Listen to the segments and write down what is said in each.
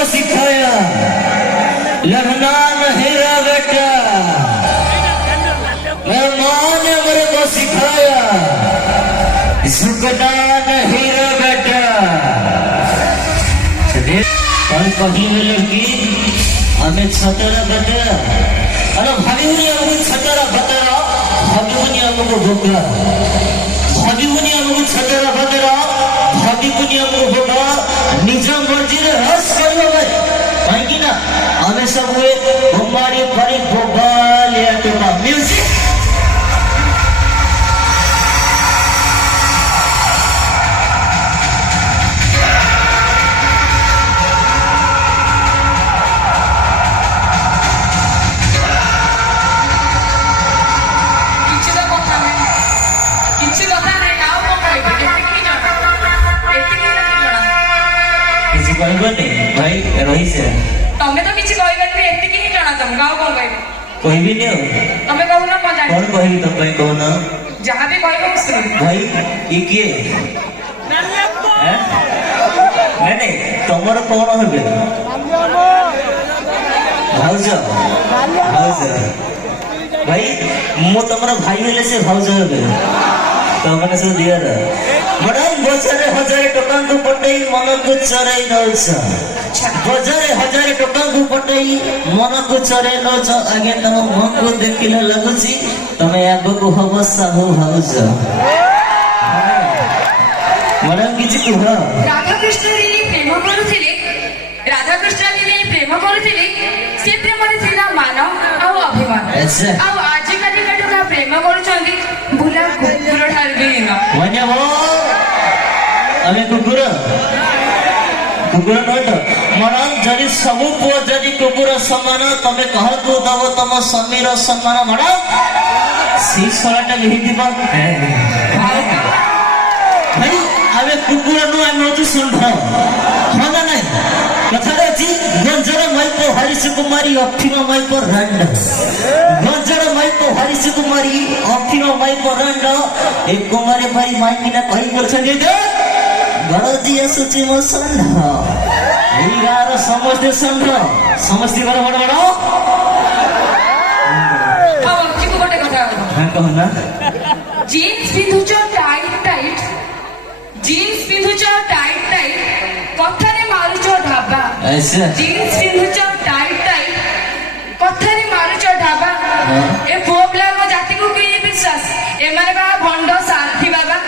को सिखाया लड़ना नहीं रहा बेटा, मेरे माँ ने मेरे को सिखाया झुकना नहीं रहा बेटा। और कहीं में लड़की हमें छतरा बतरा, अरे भाभी मुझे हमको छतरा बतरा, भाभी मुझे हमको भोगा, भाभी मुझे हमको छतरा बतरा, भाभी मुझे हमको भोगा। निजाम मर्जी रे हंस करो भाई, कहीं ना हमें सब हुए हमारी परी भोपाल या तो म्यूजिक। भाई रही से तमे तो किछि कहबे एति कि जाना तुम गाओ कोन कहबे कोई भी नहीं हो तमे कहू ना कोन जाने कौन कहबी तो भाई कहो ना जहां भी कहबे सुन भाई ये किए हैं नहीं तमर कौन होबे भाउज भाई मो तमरा भाई हेले से भाउज होबे तो मैंने सब दिया था मैडम बजारे हजारे टका को पटई मन को चराई नौछ बजारे हजारे टका को पटई मन को चराई नौछ आगे तम मन को देखिले लागुची तमे आगो को हब साहू भाउज मैडम किछि कुह राधा कृष्ण रे प्रेम करूथिले राधा कृष्ण रे प्रेम करूथिले से प्रेम रे थिला मानव आ अभिमान आ आज काली का प्रेम करूछंदी बुला कुकुर ठार भी ना वने हो अबे कुकुर न तो मरन जदि सब पुओ जदि कुकुर समान तमे कहतु दब तम समीर सम्मान मरन सी सलाटा लिहिदिब भाई अबे कुकुर नु आमे होतु सुंढ होना नहीं कथारे जी गंजर माइको हरिश कुमारी अफिम माइको रंड गंजर माइको हरिश कुमारी अफिम माइको रंड ए कुमारी भाई माइकिना कहि बोलछन दे गरजी असुचि मो संढ ई गार समस्त संढ समस्त घर बड़ बड़ अब की गोटे कथा हां कहो ना जीन्स पिंधुच टाइट टाइट जीन्स पिंधुच टाइट टाइट कथारे मारुच ढाबा ऐसे जीन्स पिंधुच टाइट टाइट कथारे मारुच ढाबा ए पोबला मो जाति को की विश्वास ए माने बा भंडो साथी बाबा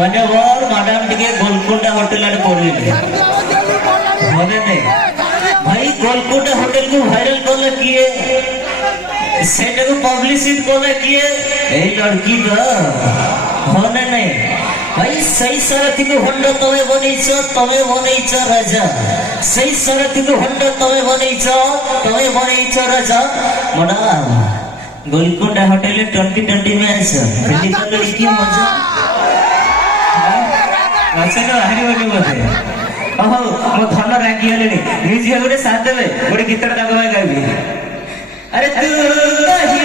माने बोल मैडम टिके गोलकोंडा होटल आडे पड़िले मने नहीं भाई गोलकोंडा होटल को वायरल करले किए सेटा को पब्लिसिटी करले किए ए लड़की का होने नहीं भाई सही सरथी को हंड तमे बनैछ राजा सही सरथी को हंड तमे बनैछ राजा मडा गोलकोंडा होटल 2020 में आइछ फेली तो लड़की मजा अच्छा ना हारी बोली बोले ओहो मो धन रागी हलेनी निजे गोटे साथ देबे गोटे गीत ता गाइबी अरे तू कही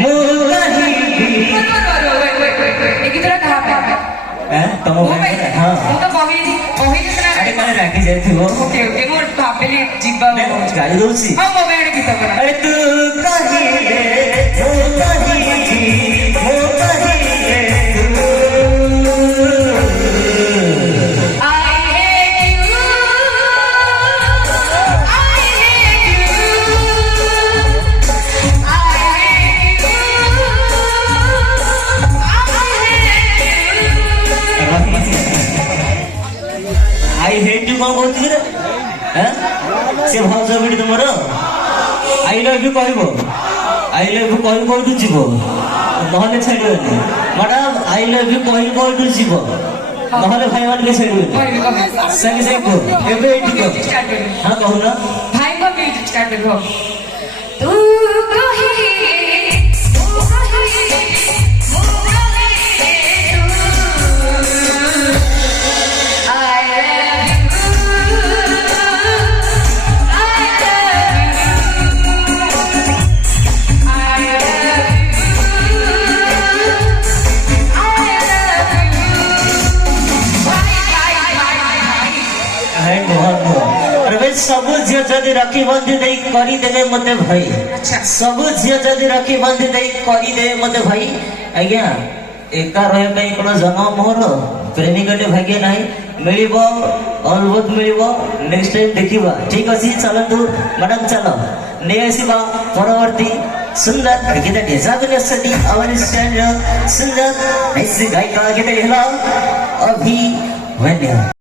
मु कही ए गीतरा कहा हैं तम हां मु तो कहि जितना अरे माने रागी जाइथिबो ओके ओके मो भाबेली जिबा गाड़ी दोछि हां मो गाड़ी गीत करा अरे तू कही तू कही मु कही आई हेट यू कौन कहती रे हैं से भाव जबड़ी तुमरो आई लव यू कहबो आई लव यू कहि कोइ जीवो नहले छेड़िबो मैडम आई लव यू कहि कोइ जीवो नहले भाई मान के छेड़िबो संगे संगे को एबे एटी को हां कहू ना भाई को म्यूजिक स्टार्ट करो तू कही सब झील जदि राखी बंधी दे करदे मत भाई अच्छा। सब झील जदि राखी बंधी दे करदे मत भाई आज्ञा एका रही कौन जन्म मोर प्रेमिकटे भाग्य ना मिल अलबत मिल नेक्स्ट टाइम देखा ठीक अच्छे चलतु मैडम चल नहीं आसवा परवर्ती सुंदर गीत ढेजा सुंदर गायिका गीत अभिमन्यु।